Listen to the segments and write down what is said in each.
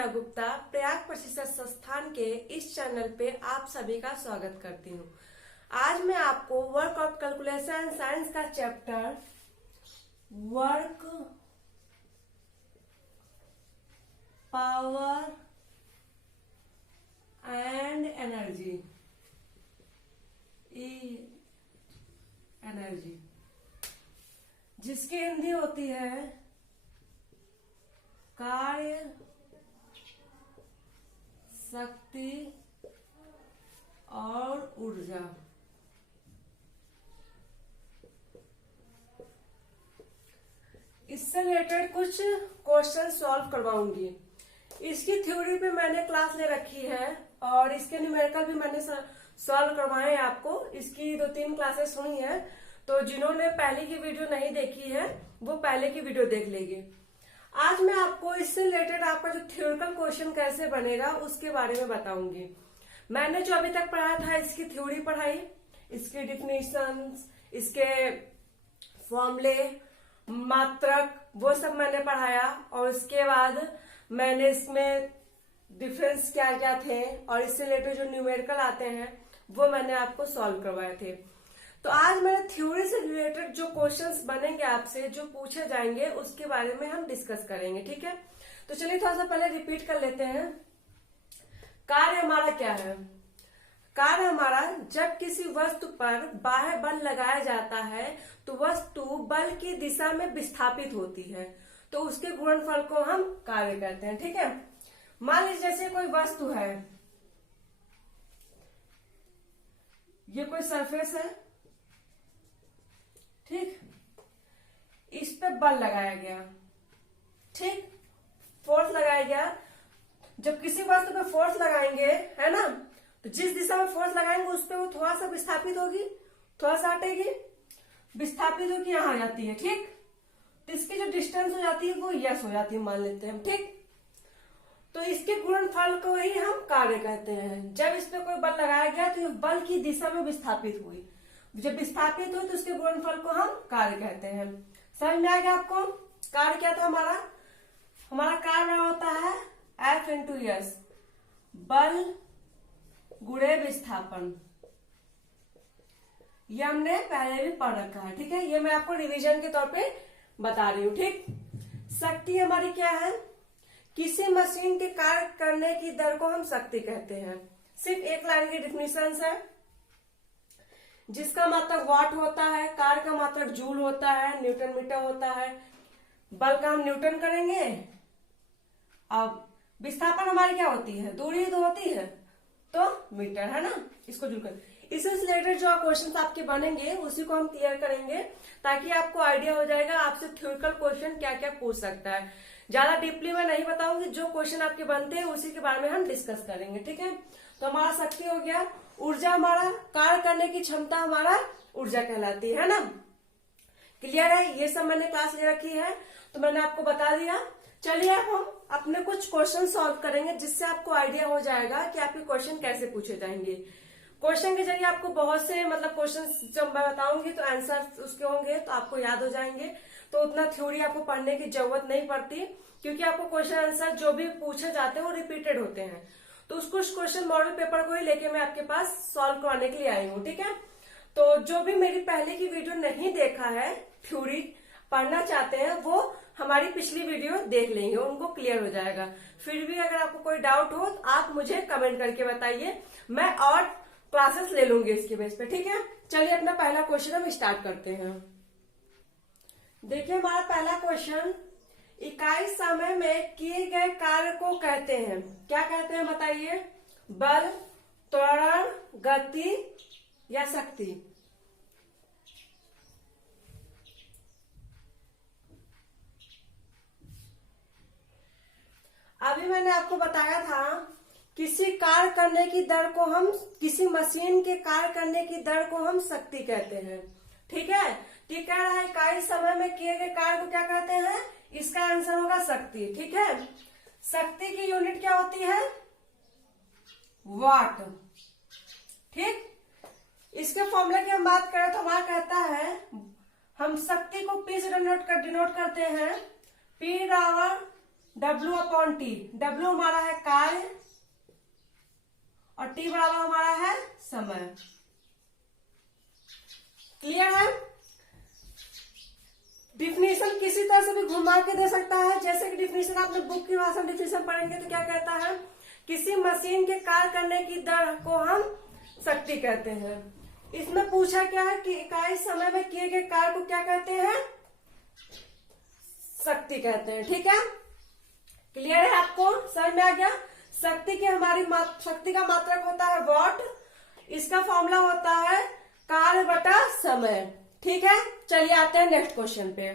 मीना गुप्ता प्रयाग प्रशिक्षण संस्थान के इस चैनल पे आप सभी का स्वागत करती हूँ। आज मैं आपको वर्क ऑफ कैलकुलेशन साइंस का chapter work power and energy जिसकी हिंदी होती है कार्य, शक्ति और ऊर्जा। इससे रिलेटेड कुछ क्वेश्चन सॉल्व करवाऊंगी। इसकी थ्योरी पे मैंने क्लास ले रखी है और इसके न्यूमेरिकल भी मैंने सॉल्व करवाए हैं आपको। इसकी 2-3 क्लासेस हुई हैं, तो जिन्होंने पहले की वीडियो नहीं देखी है वो पहले की वीडियो देख लेंगे। आज मैं आपको इससे रिलेटेड आपका जो थ्योरिकल क्वेश्चन कैसे बनेगा उसके बारे में बताऊंगी। मैंने जो अभी तक पढ़ाया था इसकी थ्योरी पढ़ाई, इसके डिफिनेशंस, इसके फॉर्मूले, मात्रक, वो सब मैंने पढ़ाया। और इसके बाद मैंने इसमें डिफरेंस क्या क्या थे और इससे रिलेटेड जो न्यूमेरिकल आते हैं वो मैंने आपको सॉल्व करवाए थे। तो आज मैंने थ्योरी से रिलेटेड जो क्वेश्चंस बनेंगे आपसे, जो पूछे जाएंगे, उसके बारे में हम डिस्कस करेंगे। ठीक है, तो चलिए थोड़ा सा पहले रिपीट कर लेते हैं। कार्य हमारा क्या है? कार्य हमारा जब किसी वस्तु पर बाह्य बल लगाया जाता है तो वस्तु बल की दिशा में विस्थापित होती है, तो उसके गुणनफल को हम कार्य कहते हैं। ठीक है, मान लीजिए जैसे कोई वस्तु है, ये कोई सरफेस है, ठीक, इस पे बल लगाया गया, ठीक, फोर्स लगाया गया। जब किसी वस्तु पे फोर्स लगाएंगे, है ना, तो जिस दिशा में फोर्स लगाएंगे उस पे वो थोड़ा सा विस्थापित होगी, थोड़ा सा हटेगी, विस्थापित होगी यहाँ आ जाती है। ठीक, तो इसकी जो डिस्टेंस हो जाती है वो यस हो जाती है, मान लेते हैं। ठीक, तो इसके गुणनफल को ही हम कार्य कहते हैं। जब इस पे कोई बल लगाया गया तो ये बल की दिशा में विस्थापित हुई, जब विस्थापित हुई तो उसके गुणनफल को हम कार्य कहते हैं। समझ में आ गया आपको? कार्य क्या था हमारा? हमारा कार्य होता है F × S, बल गुणे विस्थापन। ये हमने पहले भी पढ़ रखा है। ठीक है, ये मैं आपको रिवीजन के तौर पे बता रही हूँ। ठीक, शक्ति हमारी क्या है? किसी मशीन के कार्य करने की दर को हम शक्ति कहते हैं। सिर्फ एक लाइन की डिफिनेशन है, जिसका मात्रक वाट होता है, कार्य का मात्रक जूल होता है, न्यूटन मीटर होता है। बल का हम न्यूटन करेंगे। अब विस्थापन हमारी क्या होती है? दूरी तो होती है, तो मीटर, है ना, इसको जूल कर। इससे रिलेटेड जो क्वेश्चन आपके बनेंगे उसी को हम क्लियर करेंगे, ताकि आपको आइडिया हो जाएगा आपसे थ्योरिकल क्वेश्चन क्या क्या पूछ सकता है। ज्यादा डीपली मैं नहीं बताऊंगी, जो क्वेश्चन आपके बनते हैं उसी के बारे में हम डिस्कस करेंगे। ठीक है, तो हमारा शक्ति हो गया, ऊर्जा हमारा कार्य करने की क्षमता हमारा ऊर्जा कहलाती है ना। क्लियर है? ये सब मैंने क्लास ले रखी है तो मैंने आपको बता दिया। चलिए अब हम अपने कुछ क्वेश्चन सॉल्व करेंगे, जिससे आपको आइडिया हो जाएगा कि आपके क्वेश्चन कैसे पूछे जाएंगे। क्वेश्चन के जरिए आपको बहुत से क्वेश्चन जब मैं बताऊंगी तो आंसर उसके होंगे, तो आपको याद हो जाएंगे। तो उतना थ्योरी आपको पढ़ने की जरूरत नहीं पड़ती, क्योंकि आपको क्वेश्चन आंसर जो भी पूछे जाते हैं वो रिपीटेड होते हैं। तो उस कुछ क्वेश्चन मॉडल पेपर को ही लेके मैं आपके पास सॉल्व करवाने के लिए आई हूँ। ठीक है, तो जो भी मेरी पहले की वीडियो नहीं देखा है, थ्योरी पढ़ना चाहते हैं, वो हमारी पिछली वीडियो देख लेंगे, उनको क्लियर हो जाएगा। फिर भी अगर आपको कोई डाउट हो तो आप मुझे कमेंट करके बताइए, मैं और क्लासेस ले लूंगी इसके बेस पे। ठीक है, चलिए अपना पहला क्वेश्चन हम स्टार्ट करते हैं। देखिए हमारा पहला क्वेश्चन, इकाई समय में किए गए कार्य को कहते हैं, क्या कहते हैं बताइए? बल, त्वरण, गति या शक्ति? अभी मैंने आपको बताया था किसी कार्य करने की दर को हम, किसी मशीन के कार्य करने की दर को हम शक्ति कहते हैं। ठीक है, ठीक कह रहा है, इकाई समय में किए गए कार्य को क्या कहते हैं? इसका आंसर होगा शक्ति। ठीक है, शक्ति की यूनिट क्या होती है? वाट। ठीक, इसके फॉर्मूले की हम बात करें तो हमारा कहता है, हम शक्ति को P से डिनोट करते हैं, P बराबर W/T। W हमारा है कार्य और T बराबर हमारा है समय। क्लियर है? डिफिनीशन किसी तरह से भी घुमा के दे सकता है, जैसे कि डिफिनीशन आपने बुक की भाषा में डिफिनीशन पढ़ेंगे तो क्या कहता है, किसी मशीन के कार्य करने की दर को हम शक्ति कहते हैं। इसमें पूछा क्या है कि इकाई समय में किए गए कार्य को क्या कहते हैं, शक्ति कहते हैं। ठीक है, क्लियर है? आपको समझ में आ गया? शक्ति की हमारी शक्ति का मात्रक होता है वॉट, इसका फॉर्मूला होता है कार्य बटा समय। ठीक है, चलिए आते हैं नेक्स्ट क्वेश्चन पे।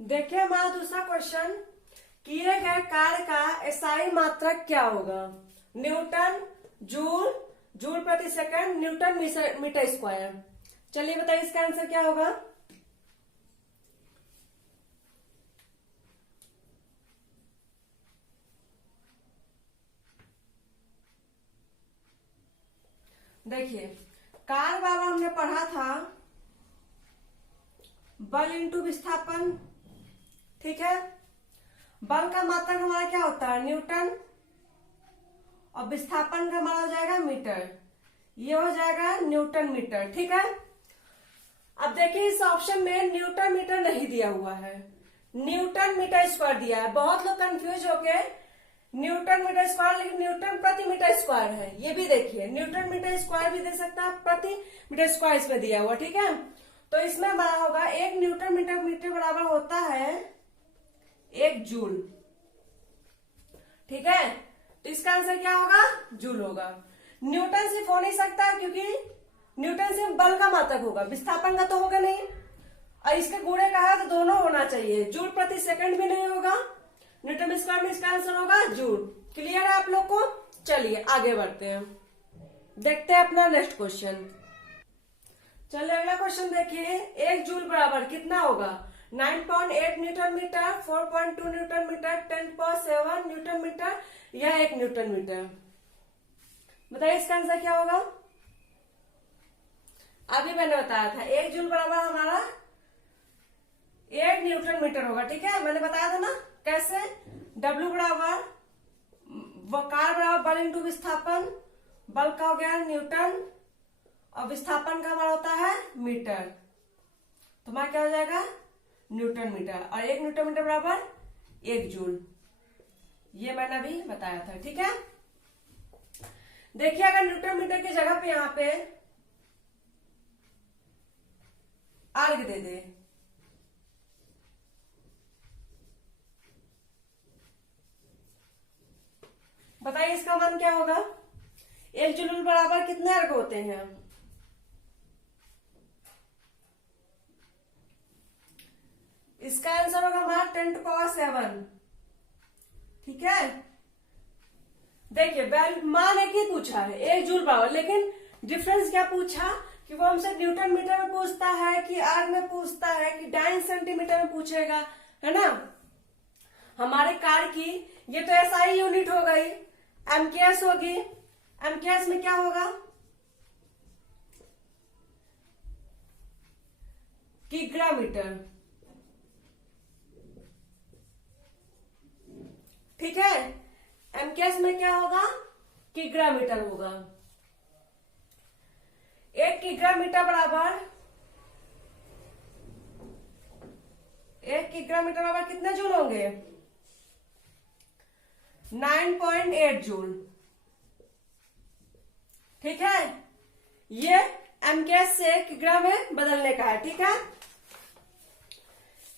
देखिए हमारा दूसरा क्वेश्चन, किए गए कार्य का एसआई मात्रक क्या होगा? न्यूटन, जूल, जूल प्रति सेकंड, न्यूटन मीटर स्क्वायर। चलिए बताइए इसका आंसर क्या होगा? देखिए कार्य वाला हमने पढ़ा था बल इंटू विस्थापन। ठीक है, बल का मात्रक हमारा क्या होता है, न्यूटन, और विस्थापन का हमारा हो जाएगा मीटर, ये हो जाएगा न्यूटन मीटर। ठीक है, अब देखिए इस ऑप्शन में न्यूटन मीटर नहीं दिया हुआ है, न्यूटन मीटर स्क्वायर दिया है। बहुत लोग कंफ्यूज होके न्यूटन मीटर स्क्वायर, लेकिन न्यूटन प्रति मीटर स्क्वायर है, ये भी देखिए न्यूटन मीटर स्क्वायर भी दे सकता है, प्रति मीटर स्क्वायर इसमें दिया हुआ। ठीक है, तो इसमें हमारा होगा 1 न्यूटन मीटर बराबर होता है 1 जूल। ठीक है, तो इसका आंसर क्या होगा, जूल होगा। न्यूटन सिर्फ हो नहीं सकता क्योंकि न्यूटन सिर्फ बल का मात्रक होगा, विस्थापन का तो होगा नहीं, और इसके गुणे का है तो दोनों होना चाहिए। जूल प्रति सेकंड भी नहीं होगा, न्यूटन स्क्वायर में इसका आंसर होगा जूल। क्लियर है आप लोग को? चलिए आगे बढ़ते हैं, देखते हैं अपना नेक्स्ट क्वेश्चन। चलिए अगला क्वेश्चन देखिए, 1 जूल बराबर कितना होगा, 9.8 newton meter, 4.2 newton meter, 10.7 newton meter या 1 न्यूटन मीटर। बताइए इसका आंसर क्या होगा? अभी मैंने बताया था 1 जूल बराबर हमारा 1 न्यूटन मीटर होगा। ठीक है, मैंने बताया था ना कैसे, W बराबर कार्य बराबर बल इंटू विस्थापन, बल का हो गया न्यूटन और विस्थापन का हमारा होता है मीटर, तो हमारा क्या हो जाएगा न्यूटन मीटर, और 1 न्यूटन मीटर बराबर 1 जूल, ये मैंने अभी बताया था। ठीक है, देखिए अगर न्यूटन मीटर की जगह पे यहां पे आर्ग दे दे, बताइए इसका मान क्या होगा? 1 जूल बराबर कितने अर्ग होते हैं? इसका आंसर होगा हमारा 10⁻⁷। ठीक है, देखिए मान एक ही पूछा है 1 जूल बराबर, लेकिन डिफरेंस क्या पूछा कि वो हमसे न्यूटन मीटर में पूछता है कि आर्ग में पूछता है कि डाइन सेंटीमीटर में पूछेगा, है ना। हमारे कार्य की ये तो एसआई यूनिट हो गई, एमकेएस होगी, एमकेएस में क्या होगा, किग्रा मीटर। ठीक है, एमकेएस में क्या होगा, किग्रा मीटर होगा। 1 किग्रा मीटर बराबर 1 किग्रा मीटर बराबर कितने जूल होंगे, 9.8 जूल। ठीक है, ये एमकेएस से किग्रा में बदलने का है। ठीक है,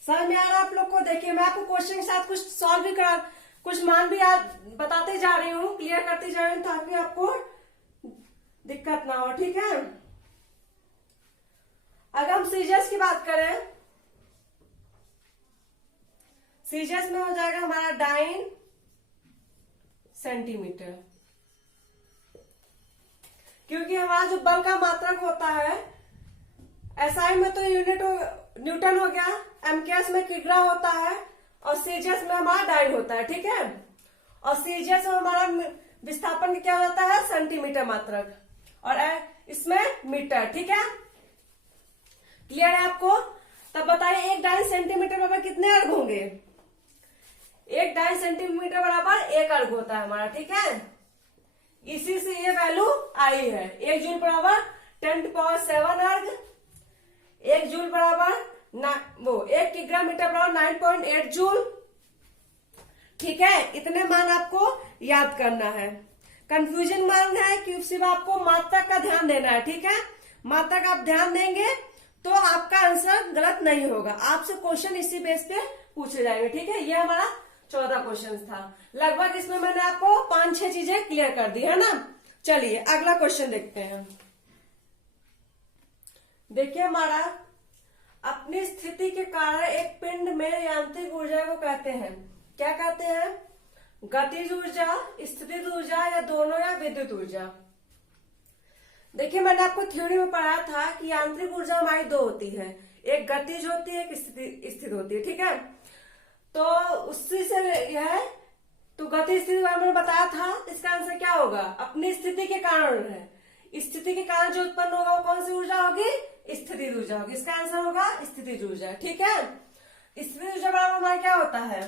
समझ में आ रहा है आप लोग को? देखिए मैं आपको क्वेश्चन के साथ कुछ सॉल्व भी करा, कुछ मान भी बताते जा रही हूँ, क्लियर करते जा रही हूँ, ताकि आपको दिक्कत ना हो। ठीक है, अगर हम सीजीएस की बात करें, सीजीएस में हो जाएगा हमारा डाइन सेंटीमीटर, क्योंकि हमारा जो बल का मात्रक होता है, एसआई में तो यूनिट न्यूटन हो गया, एमकेएस में किग्रा होता है, और सीजीएस में हमारा डाइन होता है। ठीक है, और सीजीएस में हमारा विस्थापन क्या होता है, सेंटीमीटर मात्रक, और इसमें मीटर। ठीक है, क्लियर है आपको? तब बताइए 1 डाइन सेंटीमीटर में कितने अर्ग होंगे? 1.5 सेंटीमीटर बराबर 1 अर्ग होता है हमारा, ठीक है। इसी से ये वैल्यू आई है। 1 जूल बराबर 10⁻7 अर्ग, 1 जूल बराबर 1 किग्रा मीटर बराबर 9.8 जूल, ठीक है। इतने मान आपको याद करना है। कंफ्यूजन मान है कि सिर्फ आपको मात्रा का ध्यान देना है, ठीक है। मात्रा का आप ध्यान देंगे तो आपका आंसर गलत नहीं होगा। आपसे क्वेश्चन इसी बेस पे पूछे जाएंगे, ठीक है। ये हमारा 14 क्वेश्चन था। लगभग इसमें मैंने आपको 5-6 चीजें क्लियर कर दी है ना। चलिए अगला क्वेश्चन देखते हैं। देखिए हमारा, अपनी स्थिति के कारण एक पिंड में यांत्रिक ऊर्जा को कहते हैं, क्या कहते हैं? गतिज ऊर्जा, स्थितिज ऊर्जा, या दोनों, या विद्युत ऊर्जा। देखिए मैंने आपको थ्योरी में पढ़ा था कि यांत्रिक ऊर्जा हमारी 2 होती है, एक गतिज होती है, एक स्थिर होती है, ठीक है। तो उससे से यह तो गति स्थिति मैंने बताया था, इसका आंसर क्या होगा? अपनी स्थिति के कारण है। स्थिति के कारण जो उत्पन्न होगा वो कौन सी ऊर्जा होगी? स्थितिज ऊर्जा होगी। इसका आंसर होगा स्थितिज ऊर्जा, ठीक है। स्थितिज ऊर्जा बराबर हमारा क्या होता है?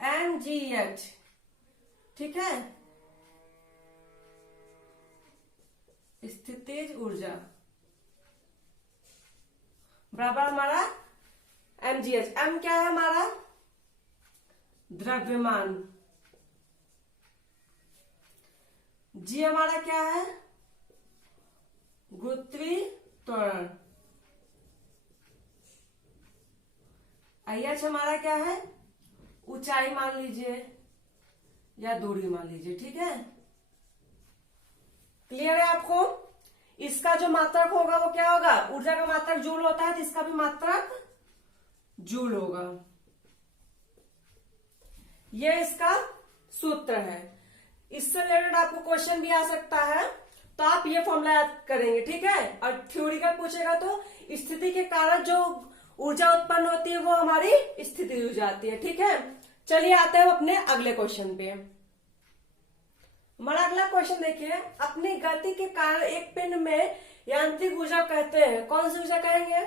mgh, ठीक है। स्थितिज ऊर्जा बराबर हमारा mgh। m क्या है हमारा? द्रव्यमान। g हमारा क्या है? गुरुत्वीय त्वरण। h हमारा क्या है? ऊंचाई मान लीजिए या दूरी मान लीजिए, ठीक है। क्लियर है आपको? इसका जो मात्रक होगा वो क्या होगा? ऊर्जा का मात्रक जूल होता है तो इसका भी मात्रक जूल होगा। ये इसका सूत्र है। इससे रिलेटेड आपको क्वेश्चन भी आ सकता है तो आप ये फॉर्मूला याद करेंगे, ठीक है। और थ्योरी का पूछेगा तो स्थिति के कारण जो ऊर्जा उत्पन्न होती है वो हमारी स्थिति ऊर्जा आती है, ठीक है। चलिए आते हैं अपने अगले क्वेश्चन पे। हमारा अगला क्वेश्चन देखिए, अपनी गति के कारण एक पिंड में यांत्रिक ऊर्जा कहते हैं, कौन सी ऊर्जा कहेंगे?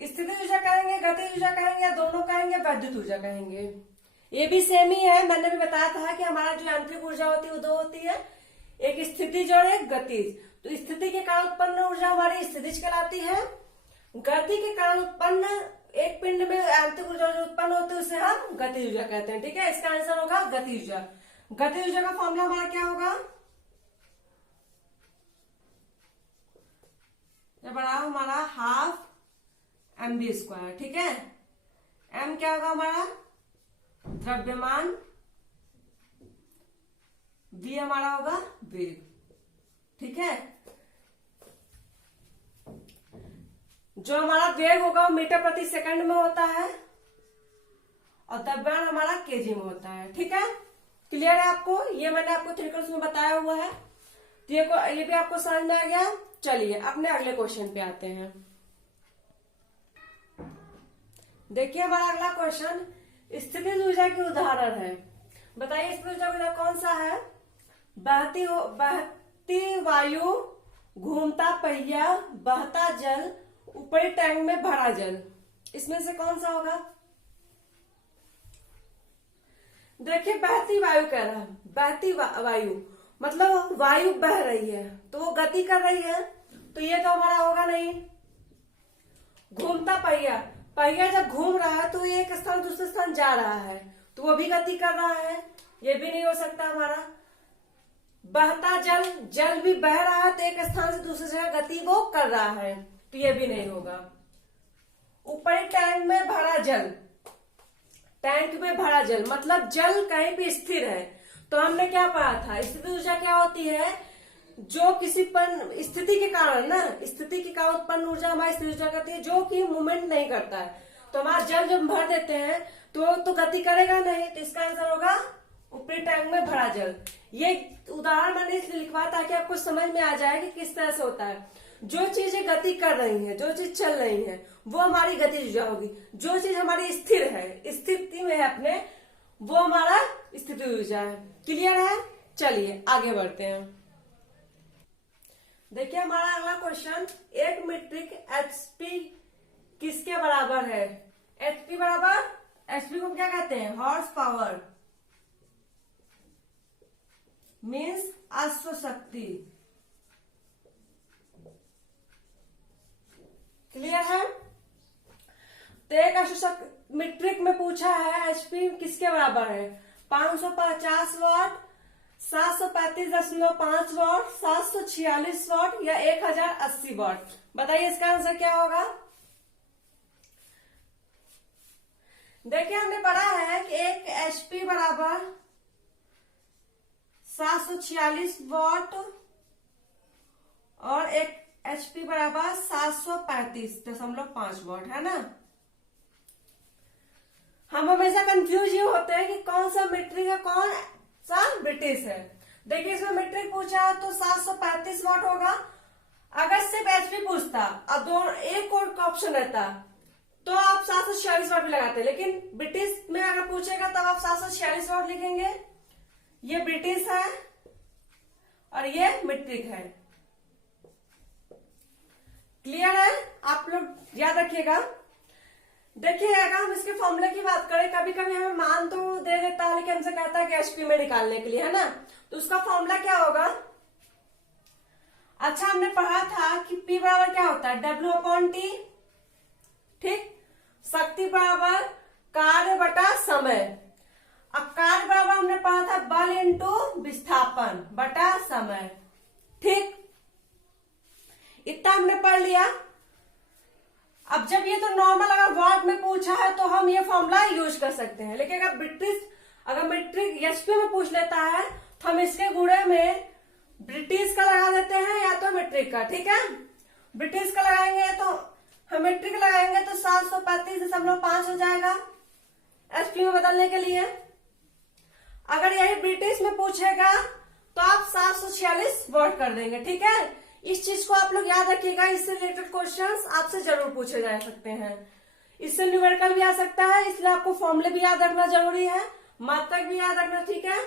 स्थिति ऊर्जा कहेंगे, गति ऊर्जा कहेंगे, या दोनों कहेंगे, वैद्युत ऊर्जा कहेंगे? ये भी सेम ही है। मैंने भी बताया था कि हमारा जो यांत्रिक ऊर्जा होती है वो 2 होती है, एक स्थितिज और एक गतिज। तो स्थिति के कारण उत्पन्न ऊर्जा हमारी स्थितिज कहलाती है। गति के कारण उत्पन्न एक पिंड में यांत्रिक ऊर्जा जो उत्पन्न होती है उसे हम गतिज ऊर्जा कहते हैं, ठीक है। इसका आंसर होगा गतिज ऊर्जा। गतिज ऊर्जा का फॉर्मूला हमारा क्या होगा? बराबर हमारा 12 mv², ठीक है। m क्या होगा हमारा? द्रव्यमान। v हमारा होगा वेग, ठीक है। जो हमारा वेग होगा वो मीटर प्रति सेकंड में होता है और द्रव्यमान हमारा केजी में होता है, ठीक है। क्लियर है आपको? ये मैंने आपको थ्योरी में बताया हुआ है, तो ये भी आपको समझ में आ गया। चलिए अपने अगले क्वेश्चन पे आते हैं। देखिए हमारा अगला क्वेश्चन स्थितिज ऊर्जा की उदाहरण है। बताइए स्थितिज ऊर्जा का कौन सा है? बहती वायु, घूमता पहिया, बहता जल, ऊपरी टैंक में भरा जल। इसमें से कौन सा होगा? देखिए बहती वायु कह रहा है, बहती वायु मतलब वायु बह रही है तो वो गति कर रही है, तो ये तो हमारा होगा नहीं। घूमता पहिया, पहिया जब घूम रहा है तो एक स्थान दूसरे स्थान जा रहा है तो वो भी गति कर रहा है, ये भी नहीं हो सकता हमारा। बहता जल, जल भी बह रहा है तो एक स्थान से दूसरी जगह गति वो कर रहा है, तो ये भी नहीं होगा। ऊपरी टैंक में भरा जल, टैंक में भरा जल मतलब जल कहीं भी स्थिर है। तो हमने क्या पढ़ा था? स्थिति ऊर्जा क्या होती है? जो किसी पर स्थिति के कारण ना, स्थिति के कारण उत्पन्न ऊर्जा हमारी स्थिति ऊर्जा कहती है, जो कि मूवमेंट नहीं करता है। तो हमारा जल जब भर देते हैं तो गति करेगा नहीं, तो इसका आंसर होगा ऊपरी टैंक में भरा जल। ये उदाहरण मैंने इसलिए लिखवा ताकि आपको समझ में आ जाए कि किस तरह से होता है। जो चीजें गति कर रही हैं, जो चीज चल रही है, वो हमारी गतिज ऊर्जा होगी। जो चीज हमारी स्थिर है, स्थिति में है अपने, वो हमारा स्थिति ऊर्जा है। क्लियर है? चलिए आगे बढ़ते हैं। देखिए हमारा अगला क्वेश्चन, 1 मीट्रिक HP किसके बराबर है? एचपी बराबर, एचपी को क्या कहते हैं? हॉर्स पावर, मीन्स अश्व शक्ति। क्लियर है? तो एक अश्व मीट्रिक में पूछा है एचपी किसके बराबर है? 550 वाट, 735.5 वाट, 746 वाट या 1080 वाट। बताइए इसका आंसर क्या होगा? देखिए हमने पढ़ा है कि एक एचपी बराबर 746 वाट और एक एचपी बराबर 735.5 वाट, है ना। हम हमेशा कंफ्यूज ये होते हैं कि कौन सा मीट्रिक है, कौन सा ब्रिटिश है। देखिए इसमें मीट्रिक पूछा है तो 735 वाट होगा। अगर सिर्फ एचपी पूछता, अब दोनों एक और ऑप्शन रहता तो आप 746 वाट भी लगाते, लेकिन ब्रिटिश में अगर पूछेगा तब आप 746 वाट लिखेंगे। ये ब्रिटिश है और ये मीट्रिक है। क्लियर है? आप लोग याद रखिएगा। देखिए अगर हम इसके फॉर्मूले की बात करें, कभी कभी हमें मान तो दे देता है लेकिन हमसे कहता है कि एचपी में निकालने के लिए, है ना। तो उसका फॉर्मूला क्या होगा? अच्छा हमने पढ़ा था कि P बराबर क्या होता है? W/T। ठीक। शक्ति बराबर कार्य बटा समय। अब कार्य बराबर हमने पढ़ा था बल इंटू विस्थापन बटा समय। ठीक, इतना हमने पढ़ लिया। अब जब ये तो नॉर्मल अगर वाट में पूछा है तो हम ये फॉर्मूला यूज कर सकते हैं, लेकिन अगर मीट्रिक एचपी में पूछ लेता है तो हम इसके गुणे में ब्रिटिश का लगा देते हैं या तो मीट्रिक का। ठीक है, ब्रिटिश का लगाएंगे तो हम मीट्रिक लगाएंगे तो 735.5 हो जाएगा एचपी में बदलने के लिए। अगर यही ब्रिटिश में पूछेगा तो आप 746 वाट कर देंगे। ठीक है, इस चीज को आप लोग याद रखिएगा। इससे रिलेटेड क्वेश्चंस आपसे जरूर पूछे जा सकते हैं। इससे न्यूमेरिकल भी आ सकता है, इसलिए आपको फॉर्मूले भी याद रखना जरूरी है, मात्रक भी याद रखना। ठीक है,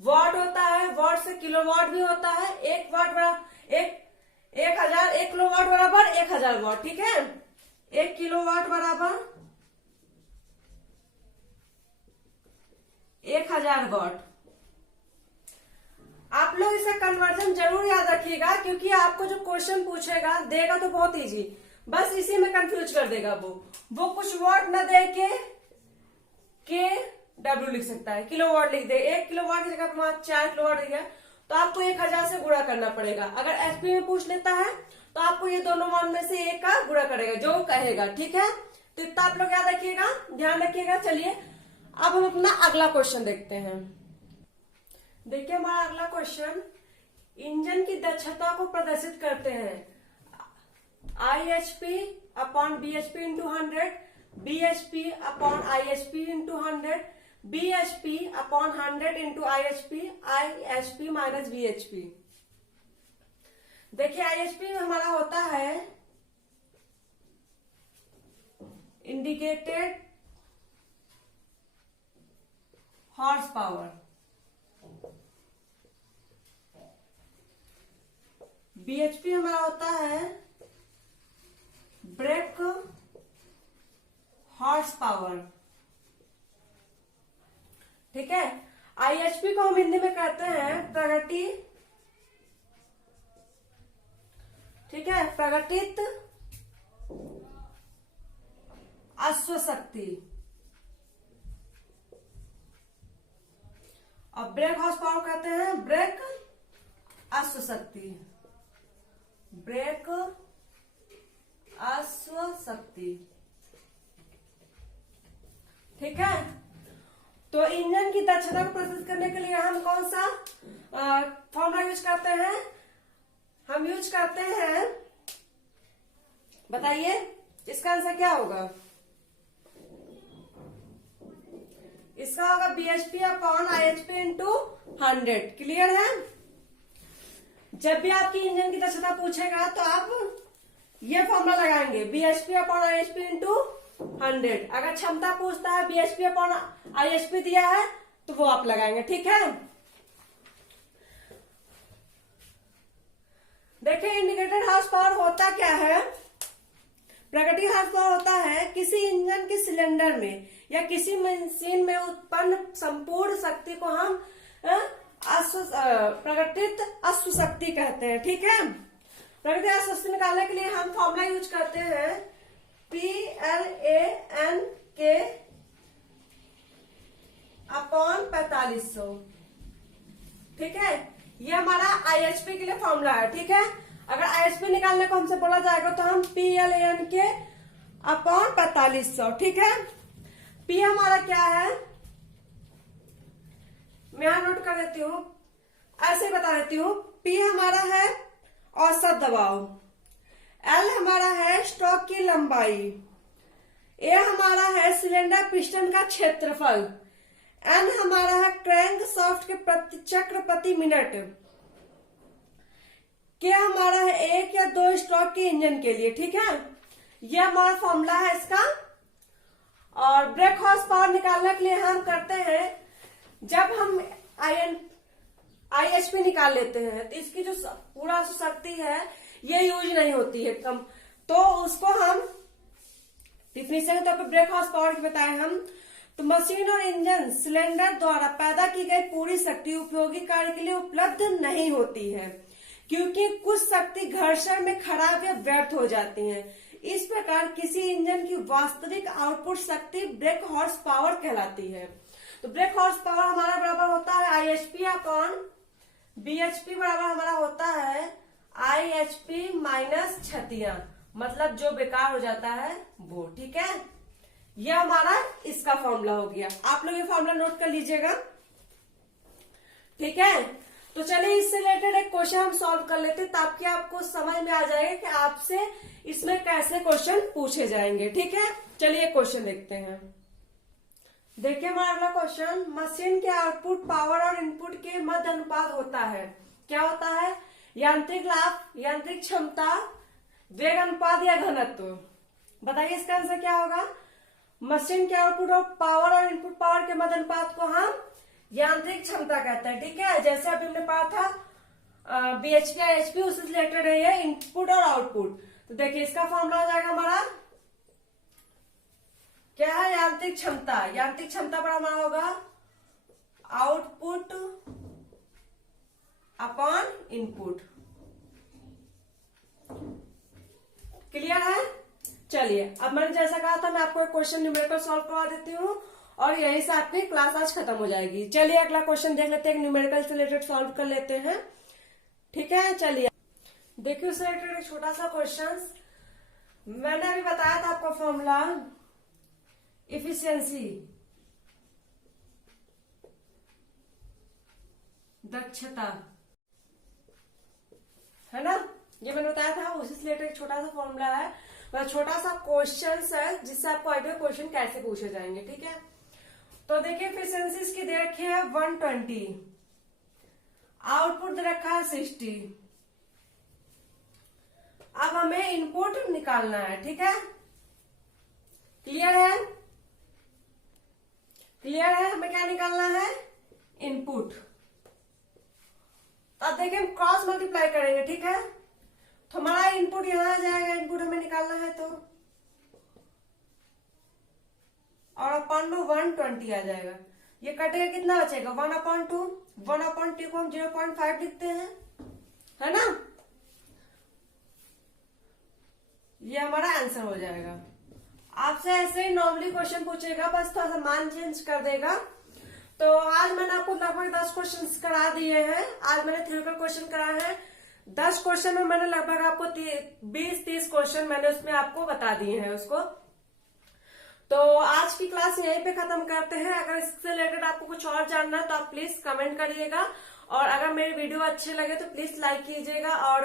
वाट होता है, वाट से किलोवाट भी होता है। 1 किलोवाट बराबर 1000 वाट। ठीक है, 1 किलोवाट बराबर 1000 वाट। आप लोग इसका कन्वर्जन जरूर याद रखिएगा, क्योंकि आपको जो क्वेश्चन पूछेगा देगा तो बहुत इजी, बस इसी में कंफ्यूज कर देगा। वो कुछ वाट न दे के डब्ल्यू लिख सकता है, किलोवाट लिख दे। 1 किलोवाट की जगह पर वहां 4 किलोवाट दिया तो आपको 1000 से गुणा करना पड़ेगा। अगर एचपी में पूछ लेता है तो आपको ये दोनों मान में से एक का गुणा करेगा जो कहेगा। ठीक है, तो इतना आप लोग याद रखिएगा, ध्यान रखिएगा। चलिए अब हम अपना अगला क्वेश्चन देखते हैं। देखिए हमारा अगला क्वेश्चन इंजन की दक्षता को प्रदर्शित करते हैं। IHP upon BHP into 100, BHP upon IHP into 100, BHP upon 100 into IHP minus BHP। देखिए IHP हमारा होता है इंडिकेटेड हॉर्स पावर, BHP हमारा होता है ब्रेक हॉर्स पावर। ठीक है, IHP को हम हिंदी में कहते हैं प्रगति, ठीक है, प्रगतित अश्व शक्ति। अब ब्रेक हॉर्स पावर कहते हैं ब्रेक अश्व शक्ति, ब्रेक अश्व शक्ति। ठीक है, तो इंजन की दक्षता को प्रदर्शित करने के लिए हम कौन सा फॉर्मूला यूज करते हैं? हम यूज करते हैं, बताइए इसका आंसर क्या होगा? इसका होगा BHP upon IHP into 100। Clear है? जब भी आपकी इंजन की दक्षता पूछेगा तो आप ये फॉर्मूला लगाएंगे, BHP अपॉन IHP इंटू 100। अगर क्षमता पूछता है BHP अपॉन IHP दिया है तो वो आप लगाएंगे। ठीक है, देखिए इंडिकेटेड हॉर्स पावर होता क्या है? प्रगति हॉर्स पावर होता है किसी इंजन के सिलेंडर में या किसी मशीन में उत्पन्न संपूर्ण शक्ति को हम प्रगतित अश्व शक्ति कहते हैं। ठीक है, प्रगति अश्व शक्ति निकालने के लिए हम फॉर्मूला यूज करते हैं PLANK अपॉन 4500। ठीक है, ये हमारा IHP के लिए फॉर्मूला है। ठीक है, अगर IHP निकालने को हमसे बोला जाएगा तो हम PLANK अपॉन 4500। ठीक है, P हमारा क्या है, मैं यहां नोट कर देती हूं, ऐसे बता देती हूं। P हमारा है औसत दबाव, L हमारा है स्ट्रोक की लंबाई, A हमारा है सिलेंडर पिस्टन का क्षेत्रफल, N हमारा है क्रैंक शाफ्ट के प्रति चक्र प्रति मिनट, K हमारा है 1 या 2 स्ट्रोक के इंजन के लिए। ठीक है, यह हमारा फॉर्मूला है इसका। और ब्रेक हॉर्स पावर निकालने के लिए हम करते हैं, जब हम IHP निकाल लेते हैं तो इसकी जो पूरा शक्ति है ये यूज नहीं होती है कम, तो उसको हम डिफिनेशन के तौर पर ब्रेक हॉर्स पावर की बताए हम। तो मशीन और इंजन सिलेंडर द्वारा पैदा की गई पूरी शक्ति उपयोगी कार्य के लिए उपलब्ध नहीं होती है, क्योंकि कुछ शक्ति घर्षण में खराब या व्यर्थ हो जाती है। इस प्रकार किसी इंजन की वास्तविक आउटपुट शक्ति ब्रेक हॉर्स पावर कहलाती है। तो ब्रेक हॉर्स पावर हमारा बराबर होता है IHP अपॉन BHP, बराबर हमारा होता है IHP माइनस क्षतियां, मतलब जो बेकार हो जाता है वो। ठीक है, यह हमारा इसका फॉर्मूला हो गया। आप लोग ये फॉर्मूला नोट कर लीजिएगा। ठीक है, तो चलिए इससे रिलेटेड एक क्वेश्चन हम सॉल्व कर लेते ताकि आपको समझ में आ जाएगा कि आपसे इसमें कैसे क्वेश्चन पूछे जाएंगे। ठीक है, चलिए क्वेश्चन देखते हैं। देखिए हमारा अगला क्वेश्चन, मशीन के आउटपुट पावर और इनपुट के मध्य अनुपात होता है। क्या होता है? यांत्रिक लाभ, यांत्रिक क्षमता, वेग अनुपात या घनत्व। बताइए इसका आंसर क्या होगा। मशीन के आउटपुट और पावर और इनपुट पावर के मध्य अनुपात को हम यांत्रिक क्षमता कहते हैं। ठीक है, जैसे अभी हमने पढ़ा था BHP IHP, उससे रिलेटेड है ये इनपुट और आउटपुट। तो देखिए इसका फॉर्मूला हो जाएगा हमारा क्या है, यांत्रिक क्षमता। यांत्रिक क्षमता पर हमारा होगा आउटपुट अपॉन इनपुट। क्लियर है। चलिए अब मैंने जैसा कहा था मैं आपको एक क्वेश्चन न्यूमेरिकल सॉल्व करवा देती हूँ और यहीं से आपकी क्लास आज खत्म हो जाएगी। चलिए अगला क्वेश्चन देख लेते हैं, न्यूमेरिकल से रिलेटेड सॉल्व कर लेते हैं। ठीक है, चलिए देखिए उससे रिलेटेड एक छोटा सा क्वेश्चन। मैंने अभी बताया था आपको फॉर्मूला इफिशियंसी, दक्षता, है ना, ये मैंने बताया था। उसी से रिलेटेड एक छोटा सा फॉर्मूला है, मतलब छोटा सा क्वेश्चन है जिससे आपको आइडिया क्वेश्चन कैसे पूछे जाएंगे। ठीक है, तो देखिए एफिशिएंसी इसकी दे रखी है 120, आउटपुट दे रखा है 60। अब हमें इनपुट निकालना है। ठीक है, क्लियर है। क्लियर है, हमें क्या निकालना है, इनपुट। अब देखिए हम क्रॉस मल्टीप्लाई करेंगे। ठीक है, तो हमारा इनपुट यहां आ जाएगा, इनपुट हमें निकालना है तो, और अपॉन में 120 आ जाएगा। ये कटेगा, कितना बचेगा 1/2। 1/2 को हम 0.5 लिखते हैं, है ना। ये हमारा आंसर हो जाएगा। आपसे ऐसे ही नॉर्मली क्वेश्चन पूछेगा, बस थोड़ा सा मान चेंज कर देगा। तो आज मैंने आपको लगभग 10 क्वेश्चन करा दिए हैं। आज मैंने थ्योरेटिकल क्वेश्चन कराए हैं 10 क्वेश्चन में मैंने लगभग आपको 20-30 क्वेश्चन मैंने उसमें आपको बता दिए हैं उसको। तो आज की क्लास यहीं पे खत्म करते हैं। अगर इससे रिलेटेड आपको कुछ और जानना है तो आप प्लीज कमेंट करिएगा, और अगर मेरे वीडियो अच्छे लगे तो प्लीज लाइक कीजिएगा और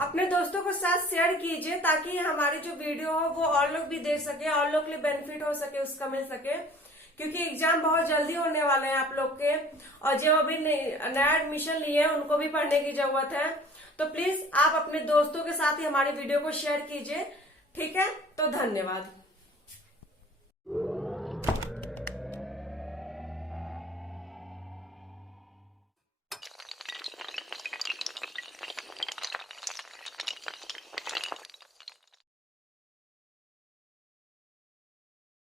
अपने दोस्तों के साथ शेयर कीजिए, ताकि हमारी जो वीडियो हो वो और लोग भी देख सके, और लोग के लिए बेनिफिट हो सके, उसका मिल सके। क्योंकि एग्जाम बहुत जल्दी होने वाले हैं आप लोग के, और जो अभी नया एडमिशन लिए हैं उनको भी पढ़ने की जरूरत है। तो प्लीज आप अपने दोस्तों के साथ ही हमारी वीडियो को शेयर कीजिए। ठीक है, तो धन्यवाद।